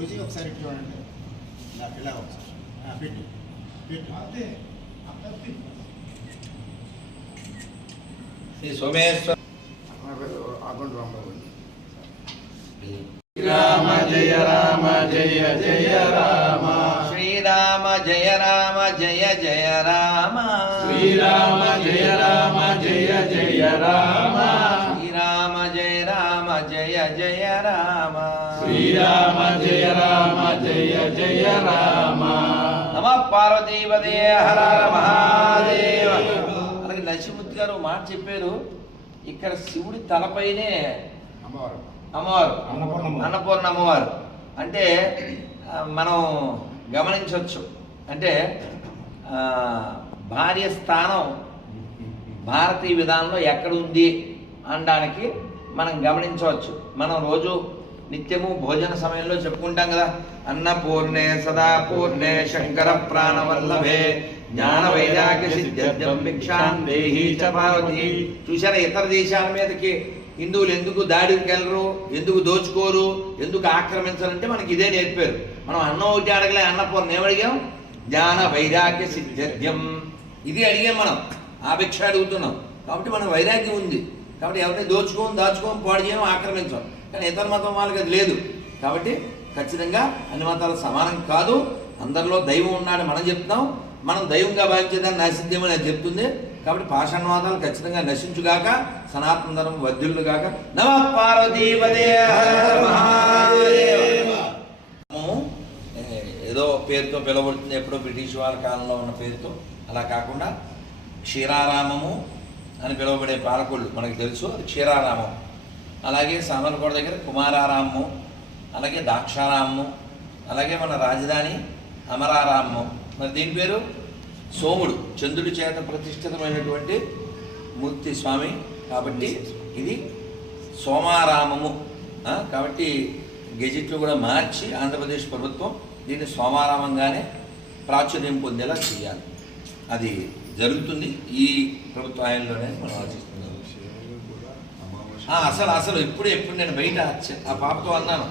రోజు ఒకసారి చూడండి నా పిల్ల ఒకసారి పెట్టు పెట్టు అదే రామ జయ రామ జయ జయ రామ శ్రీరామ జయ రామ జయ జయ రామ శ్రీరామ జయ రామ జయ జయ రామ రామ జయ రామ జయ జయ రామ నమ పార్వతీపదే హర మహాదేవ అలాగే గారు మాట చెప్పారు ఇక్కడ శివుడి తలపైనే అమ్మవారు అమ్మవారు అన్నపూర్ణ అమ్మవారు అంటే మనం గమనించవచ్చు అంటే భార్య స్థానం భారతీయ విధానంలో ఎక్కడ ఉంది అనడానికి మనం గమనించవచ్చు మనం రోజు నిత్యము భోజన సమయంలో చెప్పుకుంటాం కదా అన్నపూర్ణే సదా పూర్ణే శంకర ప్రాణవల్లభే జ్ఞాన వైరాగ్య సిద్ధ్యం భిక్షాన్ ఇతర దేశాల మీదకి హిందువులు ఎందుకు దాడికి వెళ్ళరు ఎందుకు దోచుకోరు ఎందుకు ఆక్రమించాలంటే మనకి ఇదే నేర్పారు మనం అన్నం ఒకటి అడగలే అన్నపూర్ణ ఏమడిగాం జ్ఞాన వైరాగ్య సిద్ధ్యం ఇది అడిగాం మనం ఆ భిక్ష అడుగుతున్నాం కాబట్టి మన వైరాగ్యం ఉంది కాబట్టి ఎవరిని దోచుకోం దాచుకోం పాడు చేయం ఆక్రమించాం కానీ ఇతర మతం వాళ్ళకి అది లేదు కాబట్టి ఖచ్చితంగా అన్ని మతాలు సమానం కాదు అందరిలో దైవం ఉన్నాడని మనం చెప్తాం మనం దైవంగా భావించేదాన్ని నాసిద్ధ్యమని అది చెప్తుంది కాబట్టి పాషాణవాదాలు ఖచ్చితంగా నశించుగాక సనాతన ధర్మం వద్యులు గాక నమ ఏదో పేరుతో పిలవడుతుంది ఎప్పుడో బ్రిటిష్ వారి కాలంలో ఉన్న పేరుతో అలా కాకుండా క్షీరారామము అని పిలువబడే పాలకుళ్ళు మనకు తెలుసు అది క్షీరారామం అలాగే సామర్లకోట దగ్గర కుమారారాము అలాగే దాక్షారాము అలాగే మన రాజధాని అమరారాము మరి దీని పేరు సోముడు చంద్రుడి చేత ప్రతిష్ఠితమైనటువంటి మూర్తి స్వామి కాబట్టి ఇది సోమారామము కాబట్టి గెజిట్లు కూడా మార్చి ఆంధ్రప్రదేశ్ ప్రభుత్వం దీన్ని సోమారామంగానే ప్రాచుర్యం పొందేలా చేయాలి అది జరుగుతుంది ఈ ప్రభుత్వ హయాంలోనే మనం ఆశిస్తున్నాం అసలు అసలు ఇప్పుడు ఎప్పుడు నేను బయట ఆ పాపతో అన్నాను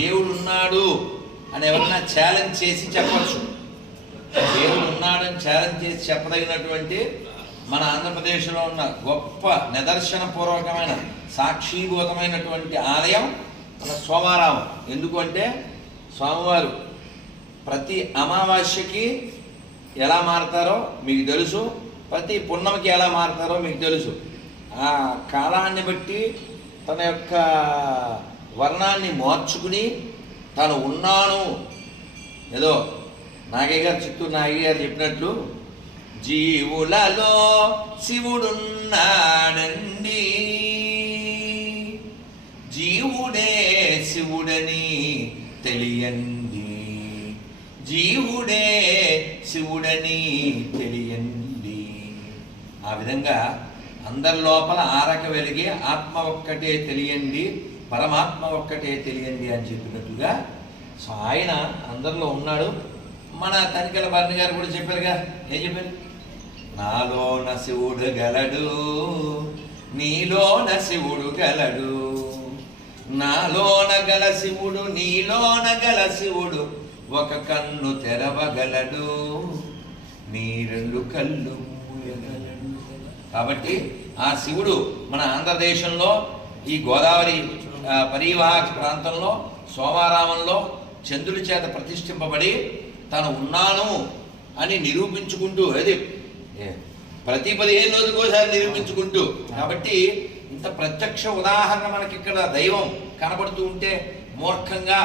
దేవుడు ఉన్నాడు అని ఎవరైనా ఛాలెంజ్ చేసి చెప్పచ్చు దేవుడు ఉన్నాడని ఛాలెంజ్ చేసి చెప్పదగినటువంటి మన ఆంధ్రప్రదేశ్లో ఉన్న గొప్ప నిదర్శన పూర్వకమైన సాక్షీభూతమైనటువంటి ఆలయం మన సోమారామం ఎందుకంటే స్వామివారు ప్రతి అమావాస్యకి ఎలా మారతారో మీకు తెలుసు ప్రతి పున్నమికి ఎలా మారతారో మీకు తెలుసు ఆ కాలాన్ని బట్టి తన యొక్క వర్ణాన్ని మార్చుకుని తను ఉన్నాను ఏదో నాగయ్య గారు చిత్తూరు నాగయ్య గారు చెప్పినట్లు జీవులలో శివుడున్నాడండి జీవుడే శివుడని తెలియండి జీవుడే శివుడని తెలియండి ఆ విధంగా అందరి లోపల ఆరక వెలిగి ఆత్మ ఒక్కటే తెలియండి పరమాత్మ ఒక్కటే తెలియండి అని చెప్పినట్టుగా సో ఆయన అందరిలో ఉన్నాడు మన తనికల భరణి గారు కూడా చెప్పారుగా ఏం చెప్పారు నాలో శివుడు గలడు నీలో శివుడు గలడు నాలోన గల శివుడు నీలోన గల శివుడు ఒక కన్ను తెరవగలడు నీ రెండు కళ్ళు మూయగలడు కాబట్టి ఆ శివుడు మన ఆంధ్రదేశంలో ఈ గోదావరి పరీవాహక ప్రాంతంలో సోమారామంలో చంద్రుడి చేత ప్రతిష్ఠింపబడి తను ఉన్నాను అని నిరూపించుకుంటూ అది ప్రతి పదిహేను రోజుకోసారి నిరూపించుకుంటూ కాబట్టి ఇంత ప్రత్యక్ష ఉదాహరణ మనకి ఇక్కడ దైవం కనబడుతూ ఉంటే మూర్ఖంగా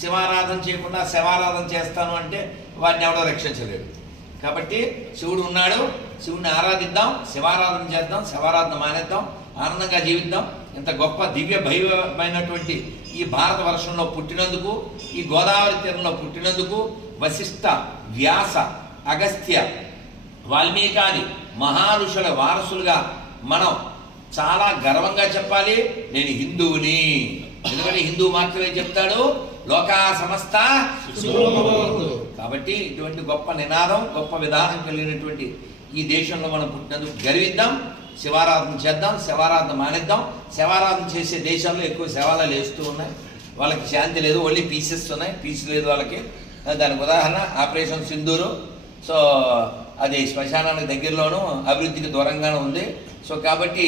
శివారాధన చేయకుండా శివారాధన చేస్తాను అంటే వాడిని ఎవడో రక్షించలేడు కాబట్టి శివుడు ఉన్నాడు శివుణ్ణి ఆరాధిద్దాం శివారాధన చేద్దాం శివారాధన మానేద్దాం ఆనందంగా జీవిద్దాం ఇంత గొప్ప దివ్య భైవమైనటువంటి ఈ భారత వర్షంలో పుట్టినందుకు ఈ గోదావరి తీరంలో పుట్టినందుకు వశిష్ట వ్యాస అగస్త్య వాల్మీకాది మహారుషుల వారసులుగా మనం చాలా గర్వంగా చెప్పాలి నేను హిందువుని ఎందుకంటే హిందూ మాత్రమే చెప్తాడు లోకా సమస్త కాబట్టి ఇటువంటి గొప్ప నినాదం గొప్ప విధానం కలిగినటువంటి ఈ దేశంలో మనం పుట్టినందుకు గర్విద్దాం శివారాధన చేద్దాం శివారాధన మానేద్దాం శివారాధన చేసే దేశాల్లో ఎక్కువ శవాలు వేస్తూ ఉన్నాయి వాళ్ళకి శాంతి లేదు ఓన్లీ పీసెస్ ఉన్నాయి పీస్ లేదు వాళ్ళకి దానికి ఉదాహరణ ఆపరేషన్ సింధూరు సో అది శ్మశానానికి దగ్గరలోనూ అభివృద్ధికి దూరంగానే ఉంది సో కాబట్టి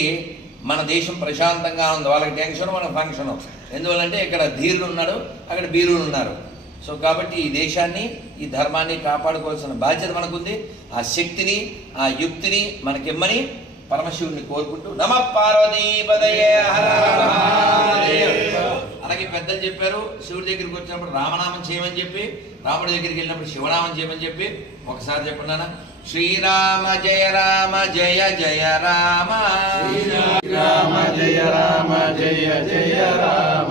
మన దేశం ప్రశాంతంగా ఉంది వాళ్ళకి టెన్షన్ మనకు ఫంక్షన్ ఎందువల్లంటే ఇక్కడ ధీరుడు ఉన్నాడు అక్కడ బీరులు ఉన్నారు సో కాబట్టి ఈ దేశాన్ని ఈ ధర్మాన్ని కాపాడుకోవాల్సిన బాధ్యత మనకుంది ఆ శక్తిని ఆ యుక్తిని మనకిమ్మని పరమశివుని కోరుకుంటూ నమ అలాగే పెద్దలు చెప్పారు శివుడి దగ్గరికి వచ్చినప్పుడు రామనామం చేయమని చెప్పి రాముడి దగ్గరికి వెళ్ళినప్పుడు శివనామం చేయమని చెప్పి ఒకసారి చెప్పండి శ్రీరామ జయ రామ జయ జయ రామ శ్రీరామ జయ రామ జయ జయ రామ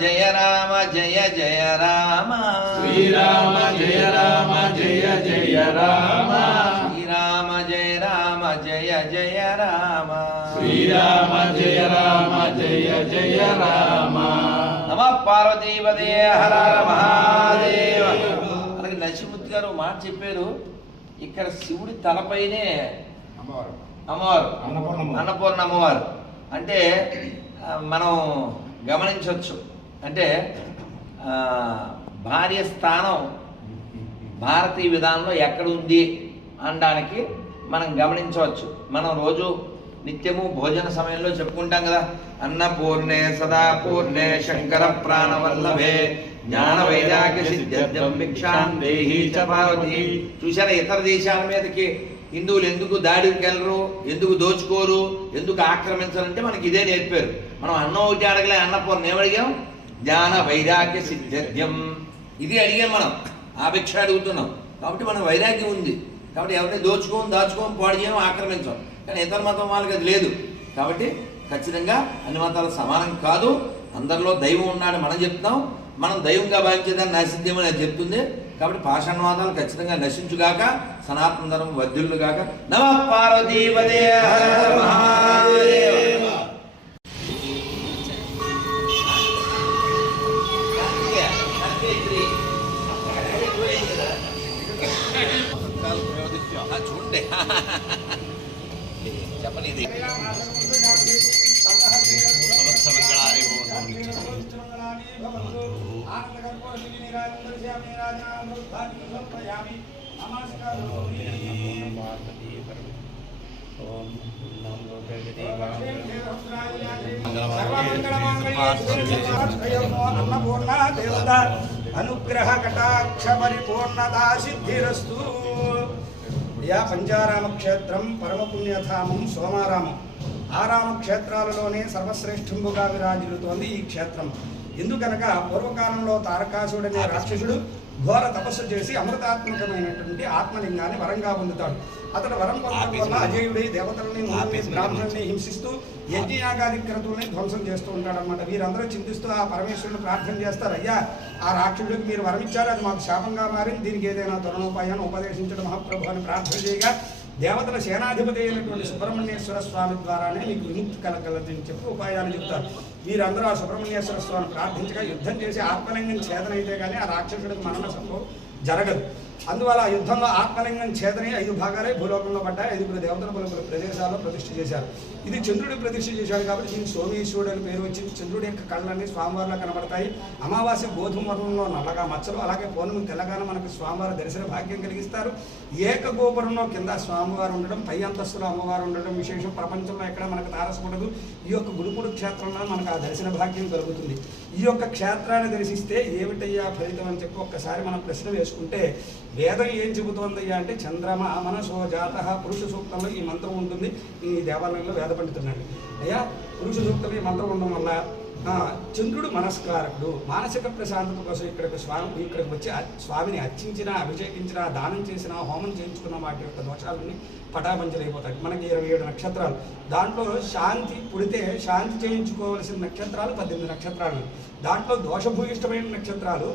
జయ రామ జయ జయ రామ శ్రీరామ జయ రామ జయ జయ రామ శ్రీరామ జయ రామ జయ జయ రామ శ్రీరామ జయ రామ జయ జయ రామ నమ పార్వతీపదే హర మహాదేవ అలాగే నరసింహుద్ది గారు మాట చెప్పారు ఇక్కడ శివుడి తలపైనే అమ్మవారు అమ్మవారు అన్నపూర్ణ అమ్మవారు అంటే మనం గమనించవచ్చు అంటే భార్య స్థానం భారతీయ విధానంలో ఎక్కడుంది అనడానికి మనం గమనించవచ్చు మనం రోజు నిత్యము భోజన సమయంలో చెప్పుకుంటాం కదా అన్న పూర్ణే సదా పూర్ణే శంకర ప్రాణవల్లభే జ్ఞాన వైరాగ్య సిద్ధ్యం చూసారా ఇతర దేశాల మీదకి హిందువులు ఎందుకు దాడికి వెళ్ళరు ఎందుకు దోచుకోరు ఎందుకు ఆక్రమించాలంటే మనకి ఇదే నేర్పారు మనం అన్నం ఒకటి అడగలే అన్నపూర్ణ ఏమడిగాం జ్ఞాన వైరాగ్య సిద్ధ్యం ఇది అడిగాం మనం ఆ భిక్ష అడుగుతున్నాం కాబట్టి మన వైరాగ్యం ఉంది కాబట్టి ఎవరిని దోచుకోం దాచుకోం పాడు చేయం ఆక్రమించాం కానీ ఇతర మతం వాళ్ళకి అది లేదు కాబట్టి ఖచ్చితంగా అన్ని మతాలు సమానం కాదు అందరిలో దైవం ఉన్నాడు మనం చెప్తాం మనం దైవంగా భావించేదాన్ని నశిద్ధ్యం అనేది చెప్తుంది కాబట్టి పాషాణవాదాలు ఖచ్చితంగా నశించుగాక సనాతన ధర్మం కాక నమ పార్వతీపదే చెప్పండి ఇది అన్నపూర్ణ దేవత అనుగ్రహ కటాక్ష పరిపూర్ణదా సిద్ధిరస్తు అయ్యా పంచారామ క్షేత్రం పరమపుణ్యధామం సోమారామం ఆ రామక్షేత్రాలలోనే సర్వశ్రేష్ఠంబుగా విరాజిల్లుతోంది ఈ క్షేత్రం ఎందుకనగా పూర్వకాలంలో తారకాసుడనే రాక్షసుడు ఘోర తపస్సు చేసి అమృతాత్మకమైనటువంటి ఆత్మలింగాన్ని వరంగా పొందుతాడు అతడు వరం పొందడం వల్ల అజయుడి దేవతలని బ్రాహ్మణుల్ని హింసిస్తూ యజ్ఞయాగాది క్రతువుని ధ్వంసం చేస్తూ అనమాట వీరందరూ చింతిస్తూ ఆ పరమేశ్వరుని ప్రార్థన చేస్తారు అయ్యా ఆ రాక్షసుడికి మీరు వరం ఇచ్చారు అది మాకు శాపంగా మారింది దీనికి ఏదైనా తరుణోపాయాన్ని ఉపదేశించడం మహాప్రభు అని ప్రార్థన చేయగా దేవతల సేనాధిపతి అయినటువంటి సుబ్రహ్మణ్యేశ్వర స్వామి ద్వారానే మీకు విముక్తి కలగలదని చెప్పి ఉపాయాలు చెప్తారు మీరందరూ ఆ సుబ్రహ్మణ్యేశ్వర స్వామిని ప్రార్థించగా యుద్ధం చేసి ఆత్మలింగం ఛేదనైతే కానీ ఆ రాక్షసుడికి మరణ సంభవం జరగదు అందువల్ల ఆ యుద్ధంలో ఆత్మలింగం చేతని ఐదు భాగాలే భూలోకంలో పడ్డాయి ఐదుగురు దేవతలు పలుగురు ప్రదేశాల్లో ప్రతిష్ఠ చేశారు ఇది చంద్రుడు ప్రతిష్ఠ చేశాడు కాబట్టి దీనికి సోమేశ్వరుడు అని పేరు వచ్చింది చంద్రుడి యొక్క కళ్ళన్నీ స్వామివారిలో కనబడతాయి అమావాస్య గోధుమ వర్ణంలో నల్లగా మచ్చలు అలాగే పౌర్ణమి తెల్లగాన మనకు స్వామివారి దర్శన భాగ్యం కలిగిస్తారు ఏక గోపురంలో కింద స్వామివారు ఉండడం పై అంతస్తులో అమ్మవారు ఉండడం విశేషం ప్రపంచంలో ఎక్కడ మనకు తారసకూడదు ఈ యొక్క గురుకుడు క్షేత్రంలో మనకు ఆ దర్శన భాగ్యం కలుగుతుంది ఈ యొక్క క్షేత్రాన్ని దర్శిస్తే ఏమిటయ్యా ఫలితం అని చెప్పి ఒక్కసారి మనం ప్రశ్న వేసుకుంటే వేదం ఏం చెబుతోంది అంటే చంద్రమ మనసో జాత పురుష సూక్తంలో ఈ మంత్రం ఉంటుంది ఈ దేవాలయంలో వేద పండితున్నాడు అయ్యా పురుష సూక్తంలో ఈ మంత్రం ఉండడం వల్ల చంద్రుడు మనస్కారకుడు మానసిక ప్రశాంతత కోసం ఇక్కడికి స్వామి ఇక్కడికి వచ్చి స్వామిని అర్చించినా అభిషేకించినా దానం చేసినా హోమం చేయించుకున్న వాటి యొక్క దోషాలన్నీ పటాపంచలైపోతాయి మనకి ఇరవై ఏడు నక్షత్రాలు దాంట్లో శాంతి పుడితే శాంతి చేయించుకోవలసిన నక్షత్రాలు పద్దెనిమిది నక్షత్రాలు దాంట్లో దోషభూయిష్టమైన నక్షత్రాలు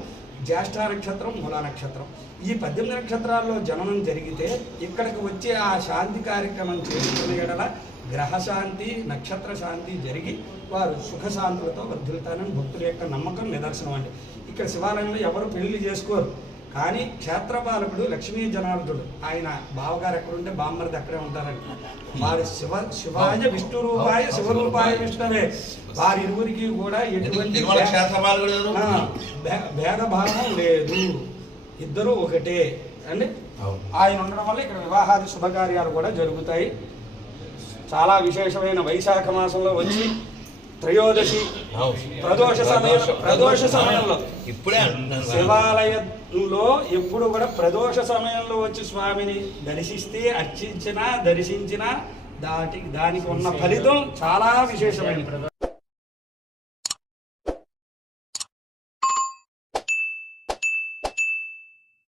జ్యేష్ఠ నక్షత్రం మూల నక్షత్రం ఈ పద్దెనిమిది నక్షత్రాల్లో జననం జరిగితే ఇక్కడికి వచ్చే ఆ శాంతి కార్యక్రమం చేసుకునే గడల గ్రహశాంతి నక్షత్ర శాంతి జరిగి వారు సుఖశాంతులతో వర్ధిల్తానని భక్తుల యొక్క నమ్మకం నిదర్శనం అండి ఇక్కడ శివాలయంలో ఎవరు పెళ్లి చేసుకోరు కానీ క్షేత్రపాలకుడు లక్ష్మీ జనార్దుడు ఆయన బావగారు ఎక్కడుంటే బామ్మరిది అక్కడే ఉంటారని వారి శివ శివాయ విష్ణు రూపాయ శివరూపాయ విష్ణువే వారి ఇరువురికి కూడా ఎటువంటి భేదభావం లేదు ఇద్దరు ఒకటే అండి ఆయన ఉండడం వల్ల ఇక్కడ వివాహాది శుభకార్యాలు కూడా జరుగుతాయి చాలా విశేషమైన వైశాఖ మాసంలో వచ్చి త్రయోదశి ప్రదోష సమయం ప్రదోష సమయంలో ఇప్పుడే శివాలయంలో ఎప్పుడు కూడా ప్రదోష సమయంలో వచ్చి స్వామిని దర్శిస్తే అర్చించినా దర్శించినా దాటి దానికి ఉన్న ఫలితం చాలా విశేషమైనది